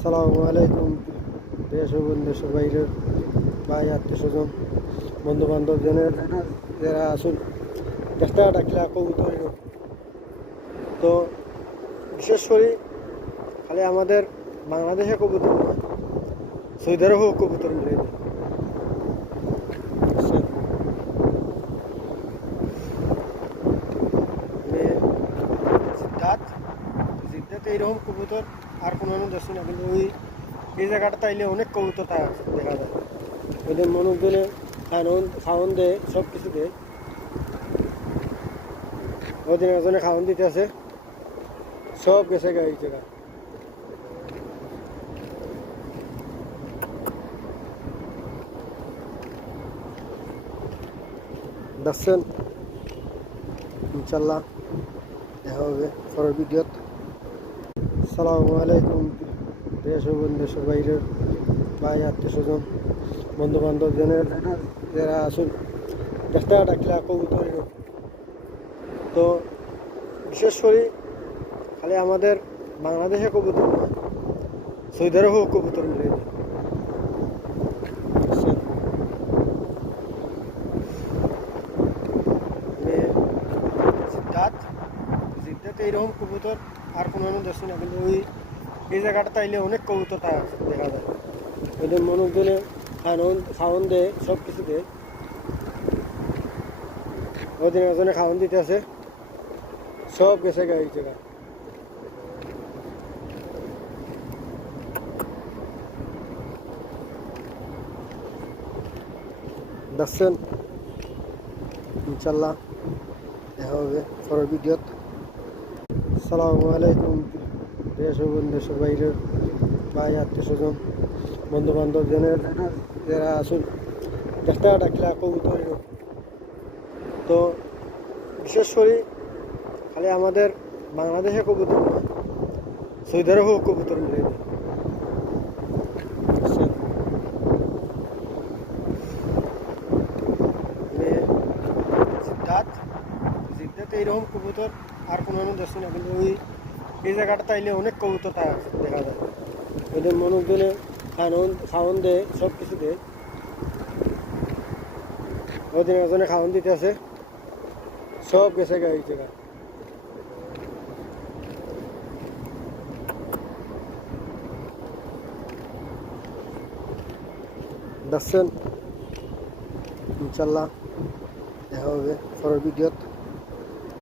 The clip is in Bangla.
আসসালামু আলাইকুম দেশ ও দেশের বাইরের ভাই আত্মীয় স্বজন বন্ধু বান্ধব জনের যারা আসুন চেষ্টা ডাকলে কবুতর তো বিশেষ করে খালি আমাদের বাংলাদেশে কবুতর না, সৌদি আরবেও কবুতর মিলে যায়। জিদ্দাতে এইরকম কবুতর আর কোনো দেখছি না, কিন্তু এই জায়গাটা তাইলে অনেক কবুতর দেখা যায়। ওদের মানুষজনে খাওয়ান দেয়, সব কিছু দেয়। ওদের একজনে খাওয়ান দিতে আছে, সব গেছে এই জায়গা। দেখছেন, ইনশাল্লাহ দেখা হবে পরের ভিডিওত। আসসালামু আলাইকুম দেশ ও দেশের বাইরের ভাই আত্মীয় স্বজন বন্ধু বান্ধব জনের যারা আসুন চেষ্টা ডাকলে কবুতর। তো বিশেষ করে খালি আমাদের বাংলাদেশে কবুতর না, সৌদি আরবেও কবুতর মিলে যায়। জিদ্দাতে এইরকম কবুতর আর কোনো দেখছি না, কিন্তু এই জায়গাটা তাইলে অনেক কবুতর দেখা যায়। ওদের মানুষজনে খাওয়ান দেয়, সব কিছু দেয়। ওদের একজনে খাওয়ান দিতে আছে, সব গেছে এই জায়গা। দেখছেন, ইনশাল্লাহ দেখা হবে পরের ভিডিওত। আসসালামু আলাইকুম দেশ ও দেশের বাইরের ভাই আত্মীয় স্বজন বন্ধু বান্ধব জনের যারা আসুন চেষ্টা ডাকলে কবুতর। তো বিশেষ করে খালি আমাদের বাংলাদেশে কবুতর না, সৌদি আরবেও কবুতর মিলে যায়। জিদ্দাতে এইরকম কবুতর আর কোনো দেখছি না, কিন্তু এই জায়গাটা তাইলে অনেক কবুতর দেখা যায়। ওদের মানুষজনে খাওয়ান দেয়, সব কিছু দেয়। ওদের একজনে খাওয়ান দিতে আছে, সব গেছে এই জায়গা। দেখছেন, ইনশাল্লাহ দেখা হবে পরের ভিডিওত।